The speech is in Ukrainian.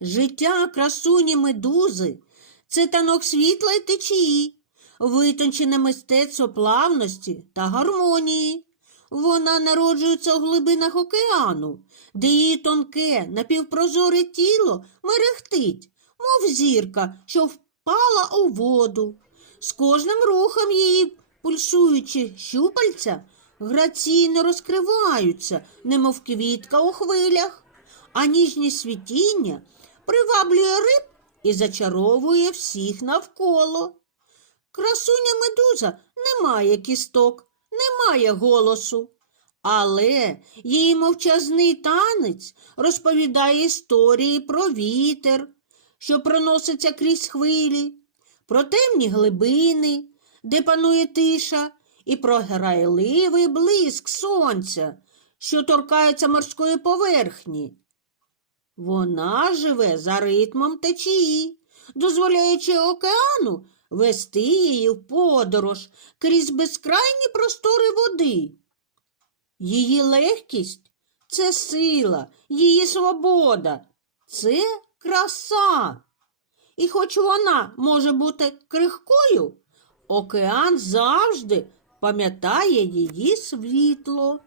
Життя красуні медузи це танок світла й течії, витончене мистецтво плавності та гармонії. Вона народжується у глибинах океану, де її тонке, напівпрозоре тіло мерехтить, мов зірка, що впала у воду. З кожним рухом її пульсуючі щупальця граційно розкриваються, немов квітка у хвилях, а ніжні світіння приваблює риб і зачаровує всіх навколо. Красуня медуза не має кісток, не має голосу, але її мовчазний танець розповідає історії про вітер, що проноситься крізь хвилі, про темні глибини, де панує тиша, і про грайливий блиск сонця, що торкається морської поверхні. Вона живе за ритмом течії, дозволяючи океану вести її в подорож крізь безкрайні простори води. Її легкість це сила, її свобода, це краса. І хоч вона може бути крихкою, океан завжди пам'ятає її світло.